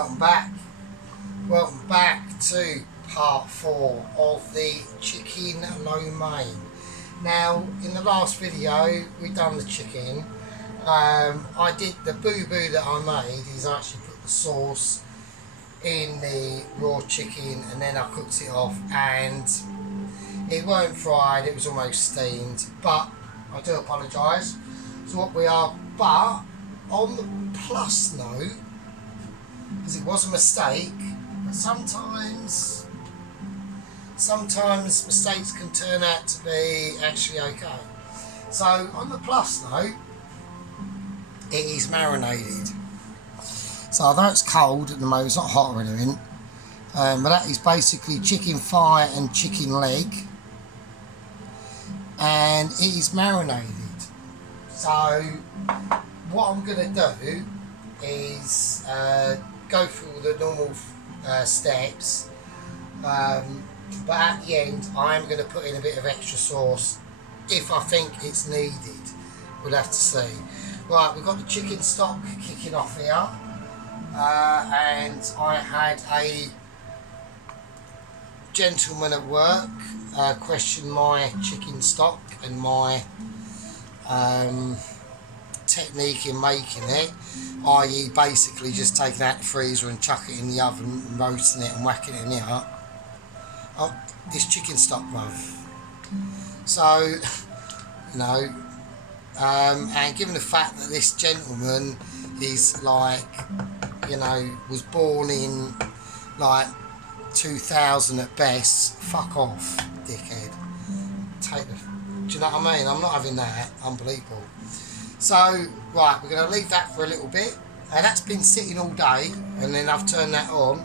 Welcome back. Welcome back to part 4 of the chicken lo mein. Now, in the last video, we done the chicken. I did the boo-boo that I made is I actually put the sauce in the raw chicken and then I cooked it off, and it weren't fried, it was almost steamed, but I do apologise. So what we are, but on the plus note, because it was a mistake, but sometimes mistakes can turn out to be actually okay. So on the plus note, it is marinated. So although it's cold at the moment, it's not hot or anything, but that is basically chicken thigh and chicken leg, and it is marinated. So what I'm going to do is go through the normal steps, but at the end I'm going to put in a bit of extra sauce if I think it's needed. We'll have to see. Right, we've got the chicken stock kicking off here, and I had a gentleman at work question my chicken stock and my technique in making it, i.e. basically just taking out the freezer and chucking it in the oven and roasting it and whacking it in there. Oh, it's chicken stock, bruv. So, you know, and given the fact that this gentleman is like, you know, was born in like 2000 at best, fuck off, dickhead. Take the, do you know what I mean? I'm not having that. Unbelievable. So, right, we're going to leave that for a little bit. And that's been sitting all day, and then I've turned that on.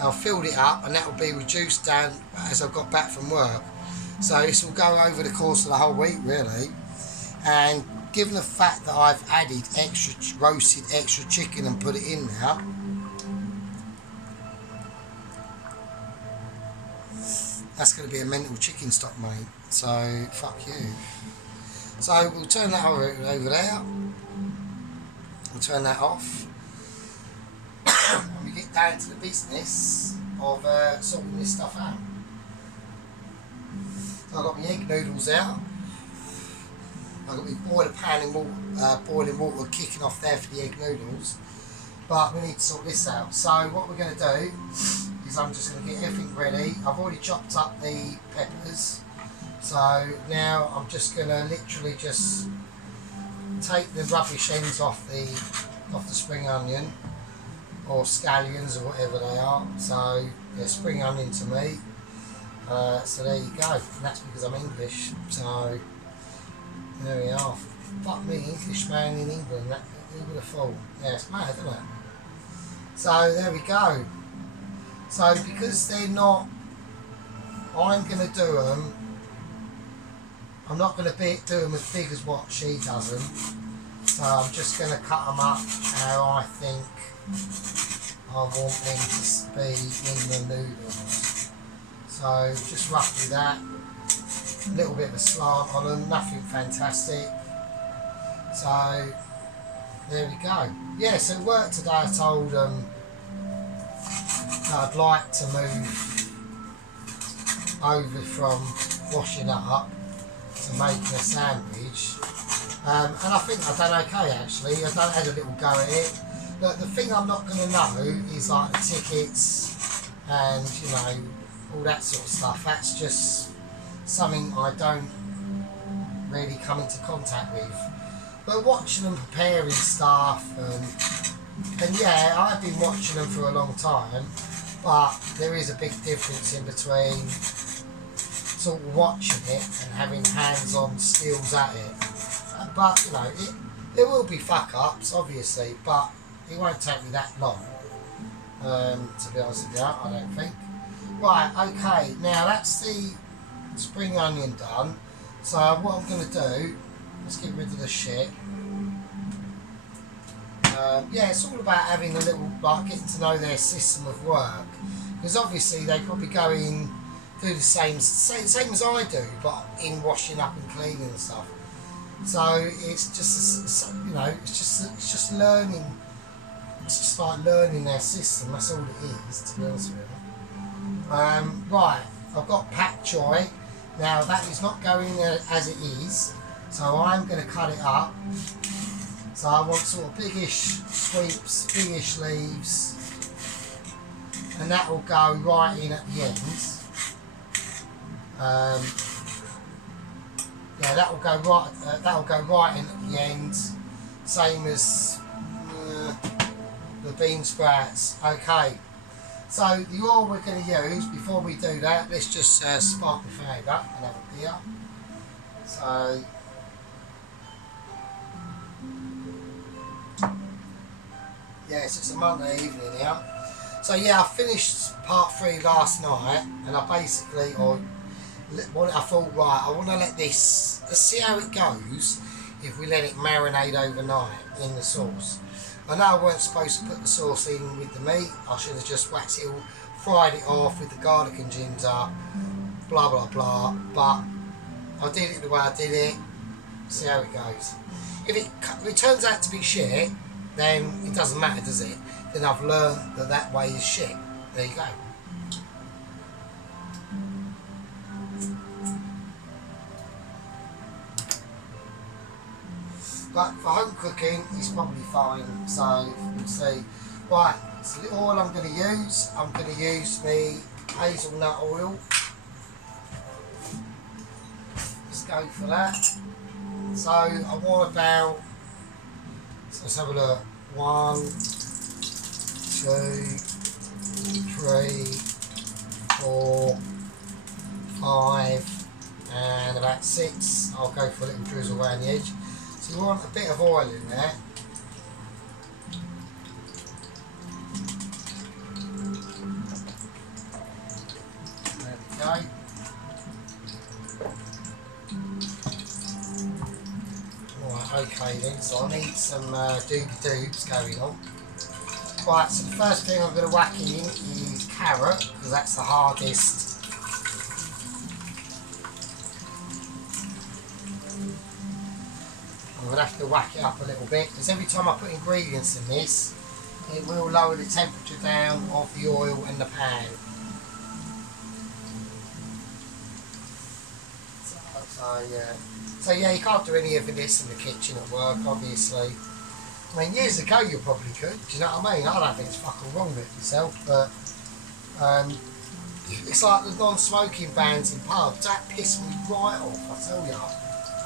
I've filled it up, and that will be reduced down as I've got back from work. So this will go over the course of the whole week, really. And given the fact that I've added roasted extra chicken and put it in now, that's going to be a mental chicken stock, mate. So, fuck you. So, we'll turn that over there. We'll turn that off. And we get down to the business of sorting this stuff out. So, I've got my egg noodles out. I've got my boiling water kicking off there for the egg noodles. But we need to sort this out. So, what we're going to do is I'm just going to get everything ready. I've already chopped up the peppers, so now I'm just going to literally just take the rubbish ends off the spring onion or scallions or whatever they are. So they're spring onion to me. So there you go. And that's because I'm English. So there we are. Fuck me, Englishman in England. Who would have thought? Yeah, it's mad, isn't it? So there we go. So because they're not, I'm going to do them, I'm not going to do them as big as what she does them. So I'm just going to cut them up how I think I want them to be in the noodles. So just roughly that, a little bit of a slant on them, nothing fantastic. So there we go. Yeah, so work today I told them I'd like to move over from washing up to making a sandwich, and I think I've done okay actually. I've had a little go at it. But the thing I'm not going to know is like the tickets and, you know, all that sort of stuff. That's just something I don't really come into contact with. But watching them preparing stuff and yeah, I've been watching them for a long time, but there is a big difference in between sort of watching it and having hands-on skills at it. But, you know, there will be fuck-ups, obviously, but it won't take me that long, to be honest with you, I don't think. Right, okay, now that's the spring onion done. So what I'm going to do, let's get rid of the shit. Yeah, it's all about having a little, like, getting to know their system of work, because obviously they probably go in, do the same as I do, but in washing up and cleaning and stuff. So it's just, you know, it's just learning It's just like learning their system, that's all it is, to be honest with you. Right, I've got pak choy. Now that is not going as it is, so I'm going to cut it up. So I want sort of biggish sweeps, biggish leaves, and that will go right in at the end. Yeah, that will go right. That will go right in at the end, same as the bean sprouts. Okay. So the oil we're going to use, before we do that, let's just spark the fag up and have a beer. So yes, it's a Monday evening here. So yeah, I finished part 3 last night, and I basically, I thought, right, I want to let this, let's see how it goes if we let it marinate overnight in the sauce. I know I weren't supposed to put the sauce in with the meat. I should have just waxed it all, fried it off with the garlic and ginger, blah blah blah. But I did it the way I did it. See how it goes. If it turns out to be shit, then it doesn't matter, does it? Then I've learned that way is shit. There you go. But for home cooking, it's probably fine. So you can see. Right, so the oil I'm going to use me hazelnut oil. Let's go for that. So I want about, so let's have a look. 1, 2, 3, 4, 5, and about 6. I'll go for a little drizzle around the edge. So you want a bit of oil in there. There we go. Alright, okay then, so I need some doobie-doobs going on. Right, so the first thing I'm going to whack in is carrot, because that's the hardest. I'm going to have to whack it up a little bit, because every time I put ingredients in this, it will lower the temperature down of the oil and the pan. So yeah, you can't do any of this in the kitchen at work, obviously. I mean, years ago you probably could, do you know what I mean? I don't think it's fucking wrong with it yourself, but it's like the non-smoking bans in pubs. That pissed me right off, I tell you.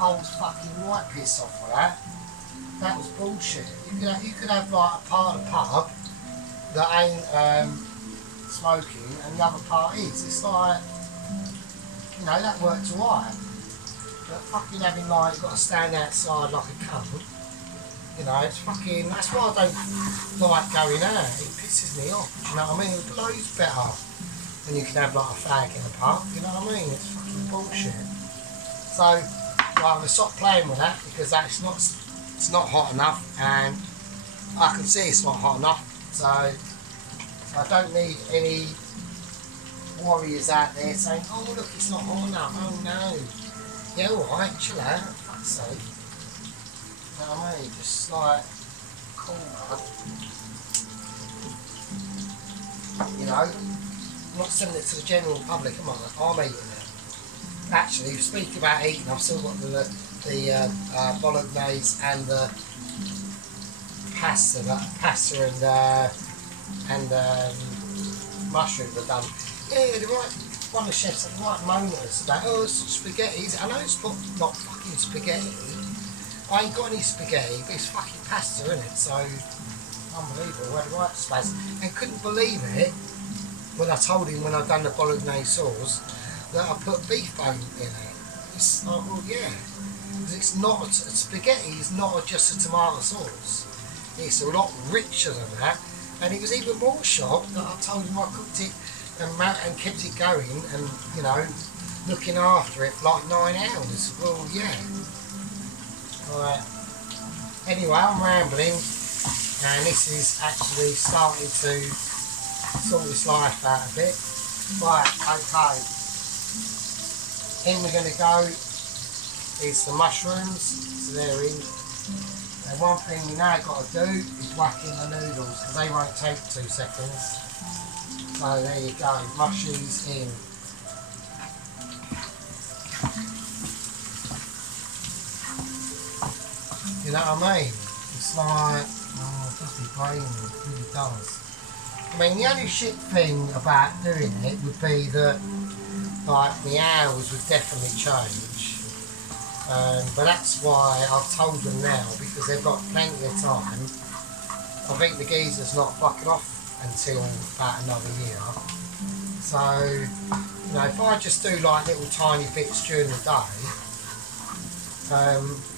I was fucking right pissed off for that. That was bullshit. You could have like a part of the pub that ain't smoking and the other part is. It's like, you know, that worked alright. But fucking having like, you've got to stand outside like a cunt. You know, it's fucking, that's why I don't like going out. It pisses me off, do you know what I mean? It's loads better when you can have like a fag in a pub, you know what I mean? It's fucking bullshit. So, I'm going to stop playing with that because that's it's not hot enough, and I can see it's not hot enough, so I don't need any warriors out there saying, oh look, it's not hot enough, oh no. Yeah, alright, chill out, for fuck's sake. You know what I mean? Just like, cool, man. You know, I'm not sending it to the general public, am I? I'm eating it. Actually, speaking about eating, I've still got the bolognese and the pasta and mushrooms are done. Yeah, one of the chefs had the right moan at us about, oh, it's spaghetti. I know it's not fucking spaghetti. I ain't got any spaghetti, but it's fucking pasta, isn't it? So, unbelievable. I had the right space. And couldn't believe it when I told him when I'd done the bolognese sauce that I put beef bone in it. It's like, well, yeah. Because it's not, spaghetti is not just a tomato sauce. It's a lot richer than that. And he was even more shocked that I told him I cooked it and kept it going and, you know, looking after it for like 9 hours. Well, yeah. Alright. Anyway, I'm rambling, and this is actually starting to sort this life out a bit. Right, okay. In we're going to go is the mushrooms, so they're in, And one thing we now got to do is whack in the noodles because they won't take 2 seconds. So there you go, mushies in. You know what I mean? It's like, oh, it does be brainy, it really does. I mean, the only shit thing about doing it would be that, like, the hours would definitely change. But that's why I've told them now, because they've got plenty of time. I think the geezer's not fucking off until about another year. So, you know, if I just do like little tiny bits during the day,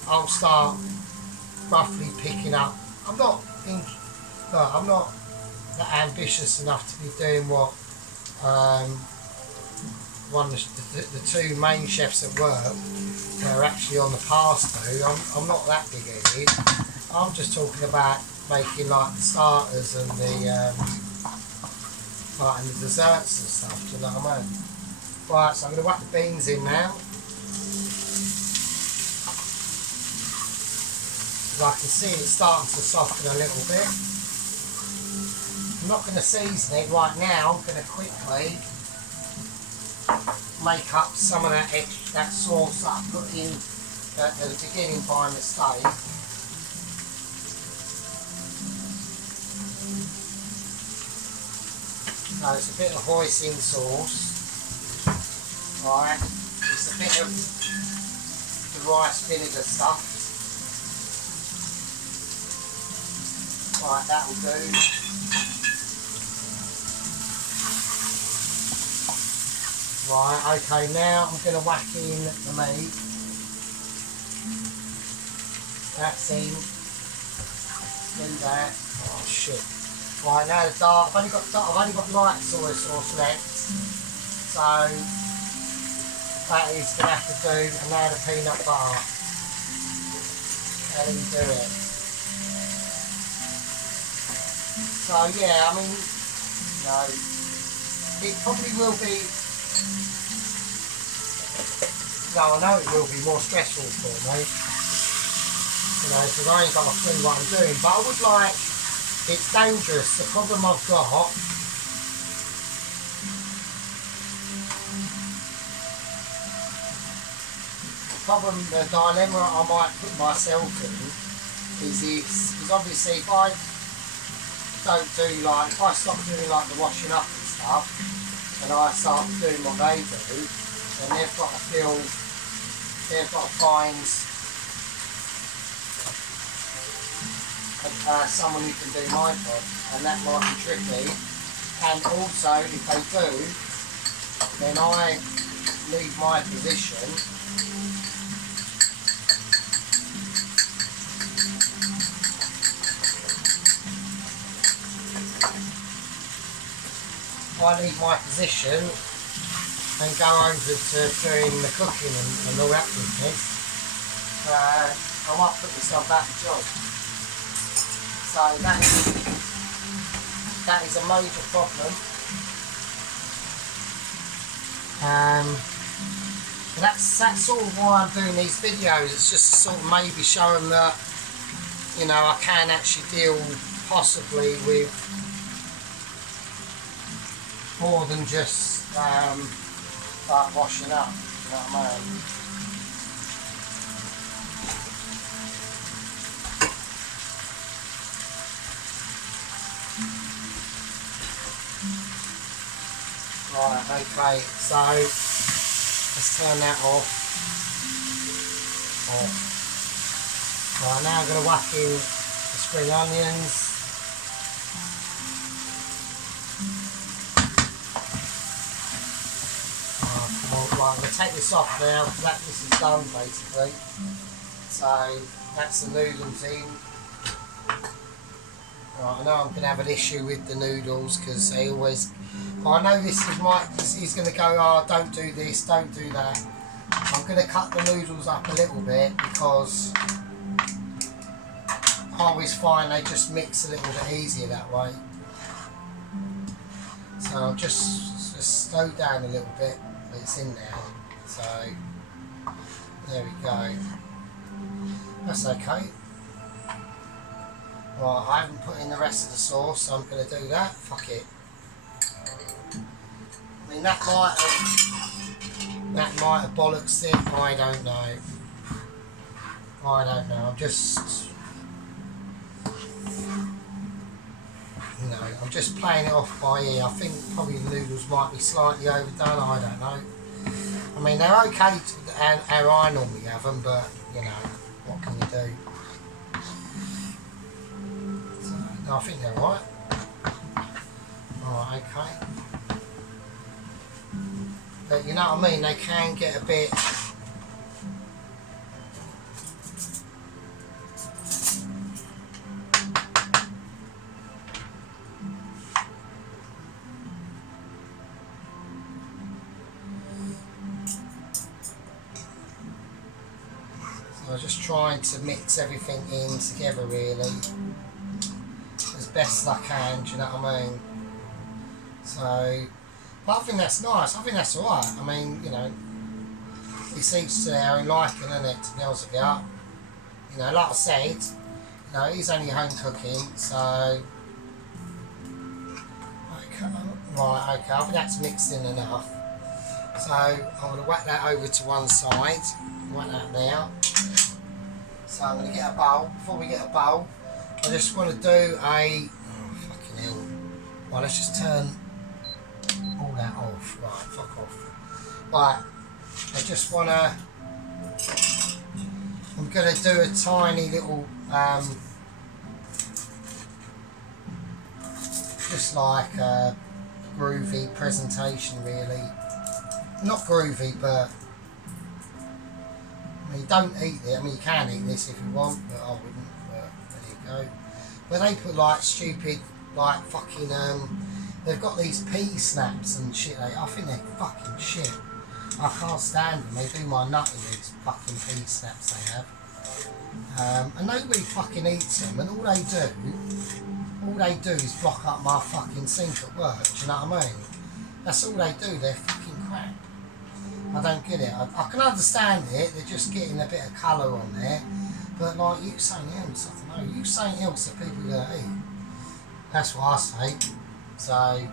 I'll start roughly picking up. I'm not that ambitious enough to be doing what the 2 main chefs at work are actually on the past do. I'm not that big-headed. I'm just talking about making like the starters and the desserts and stuff. Do you know what I mean? Right, so I'm going to whack the beans in now. As I can see, it's starting to soften a little bit. I'm not going to season it right now. I'm going to quickly make up some of that sauce that I put in at the beginning by mistake. So it's a bit of hoisin sauce. Right, it's a bit of the rice vinegar stuff. Right, that'll do. Right, okay, now I'm going to whack in the meat. That's in. Do that. Oh shit. Right, now the dark. I've only got light soy sauce left. So that is going to have to do. And now the peanut butter. How do we do it? So yeah, I mean, you know, it probably will be. No, I know it will be more stressful for me, you know, because I ain't got a clue what I'm doing, but I would like, it's dangerous. The problem I've got, the dilemma I might put myself in is this, because obviously if I don't do like, if I stop doing like the washing up and stuff, and I start doing what they do, then they've got to find someone who can do my job, and that might be tricky. And also, if they do, then I leave my position. I leave my position and go over to doing the cooking and all that business. I might put myself out of the job. So that is a major problem. That's sort of why I'm doing these videos. It's just to sort of maybe show them that, you know, I can actually deal possibly with more than just like washing up, you know what I mean? Right, okay, so let's turn that off. Right, now I'm going to whack in the spring onions. Right, I'm going to take this off now because this is done basically. So that's the noodles in. Right, I know I'm going to have an issue with the noodles because they always. I know this is going to go, oh, don't do this, don't do that. I'm going to cut the noodles up a little bit because I always find they just mix a little bit easier that way. So I'll just slow down a little bit. It's in there, so there we go. That's okay. Right, I haven't put in the rest of the sauce, so I'm going to do that. Fuck it. I mean, that might have bollocks it. I don't know. I don't know. I'm just, I'm just playing it off by ear. I think probably the noodles might be slightly overdone. I don't know. I mean, they're okay how I normally have them, but what can you do? So, no, I think they're right. Alright, okay. But you know what I mean? They can get a bit. So I'm just trying to mix everything in together really as best as I can, do you know what I mean? So, but I think that's nice, I think that's alright. I mean, it's each to their own liking, isn't it, to be honest with you? Like I said, he's only home cooking, so right, okay, I think that's mixed in enough. So I'm going to whack that over to one side, whack that there. So I'm going to get a bowl. Before we get a bowl, I just want to do a, fucking hell. Right, let's just turn all that off. Right, fuck off. Right, I just want to, I'm going to do a tiny little, just like a groovy presentation really. Not groovy, but I mean, don't eat it. I mean, you can eat this if you want, but I wouldn't. But there you go. But they put like stupid, like fucking, they've got these pea snaps and shit. I think they're fucking shit. I can't stand them. They do my nut in these fucking pea snaps they have. And nobody fucking eats them. And all they do is block up my fucking sink at work. Do you know what I mean? That's all they do. They're fucking crap. I don't get it. I can understand it. They're just getting a bit of colour on there. But like, use something else. I don't know. Use something else that people are going to eat. That's what I say. So,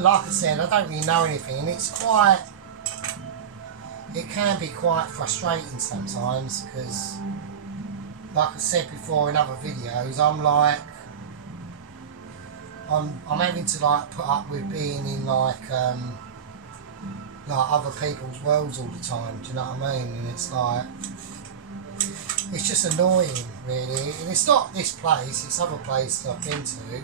like I said, I don't really know anything. And it can be quite frustrating sometimes. Because, like I said before in other videos, I'm having to like put up with being in like other people's worlds all the time, do you know what I mean? And it's like, it's just annoying really. And it's not this place, it's other places I've been to,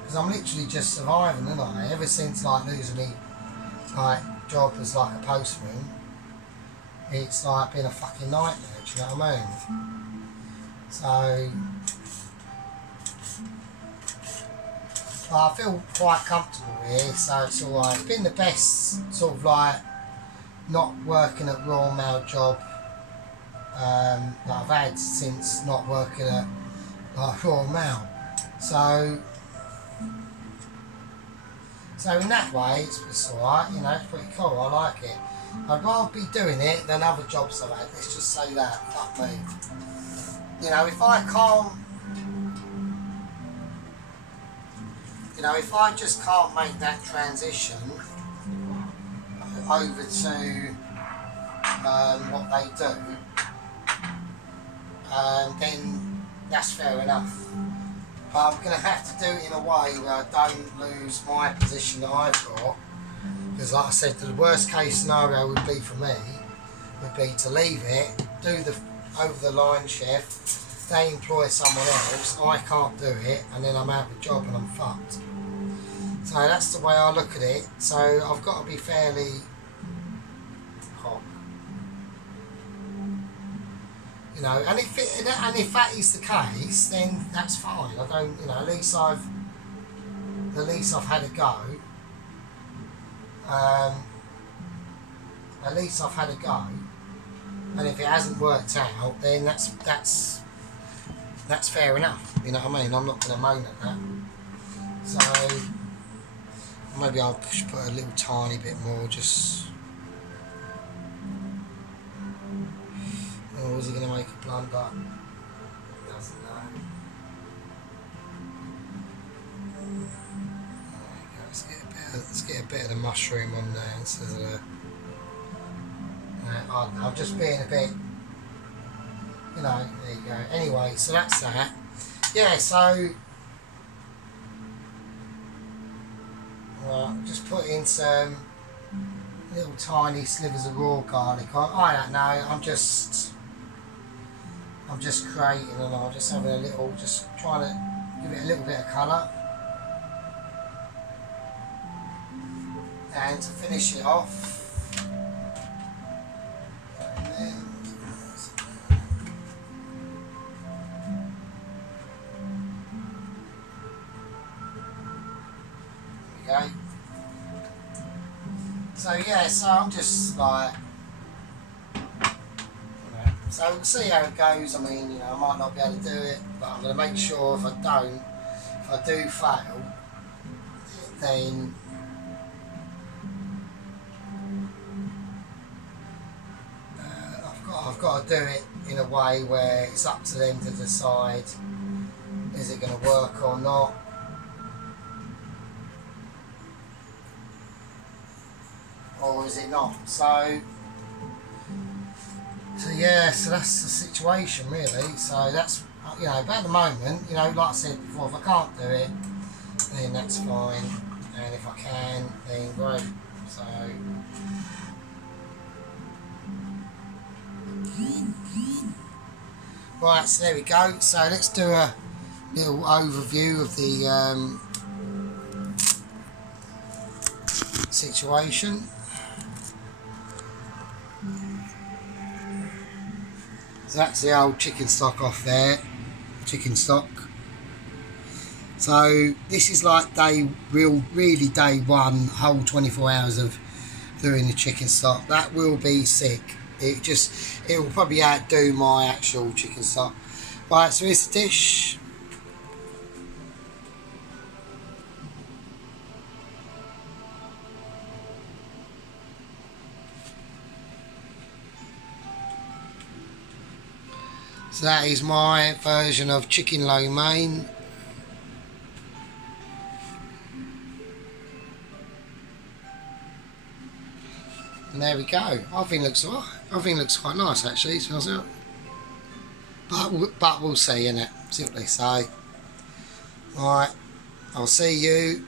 because I'm literally just surviving, aren't I? Ever since like losing me like job as like a postman, it's like been a fucking nightmare, do you know what I mean? So I feel quite comfortable here, so it's alright. It's been the best sort of like not working at Royal Mail job that I've had since not working at like Royal Mail. So in that way it's alright, it's pretty cool, I like it. I'd rather be doing it than other jobs I've had, let's just say that, fuck me. If I can't, if I just can't make that transition over to what they do, then that's fair enough. But I'm going to have to do it in a way where I don't lose my position that I've got. Because like I said, the worst case scenario would be for me, would be to leave it, do the over the line chef, they employ someone else, I can't do it, and then I'm out of a job and I'm fucked. So that's the way I look at it. So I've got to be fairly hot, and if that is the case, then that's fine. I don't, at least I've had a go. At least I've had a go, and if it hasn't worked out, then that's fair enough. You know what I mean? I'm not going to moan at that. So maybe I'll put a little tiny bit more. Just or is he going to make a blunder? Doesn't know. There you go. Let's get a bit of the mushroom on there instead of the... I don't know, I'm just being a bit... You know, there you go. Anyway, so that's that. Yeah, so... just put in some little tiny slivers of raw garlic on. I don't know, I'm just creating, and I'm just having a little, just trying to give it a little bit of colour. And to finish it off, there we go. So yeah, so I'm just like, so we'll see how it goes. I mean, you know, I might not be able to do it, but I'm going to make sure if I do fail, then I've got to do it in a way where it's up to them to decide, is it going to work or not. Or is it not? So yeah, so that's the situation really. So that's, you know, but at the moment, you know, like I said before, if I can't do it, then that's fine, and if I can, then great. So right, so there we go. So let's do a little overview of the situation. So that's the old chicken stock off there, chicken stock. So this is like really day one, whole 24 hours of doing the chicken stock. That will be sick. It will probably outdo my actual chicken stock. Right, so here's the dish. So that is my version of chicken lo mein. And there we go. I think it looks alright. I think it looks quite nice actually. It smells it. But we'll see, innit? See what they say. Alright. I'll see you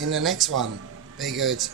in the next one. Be good.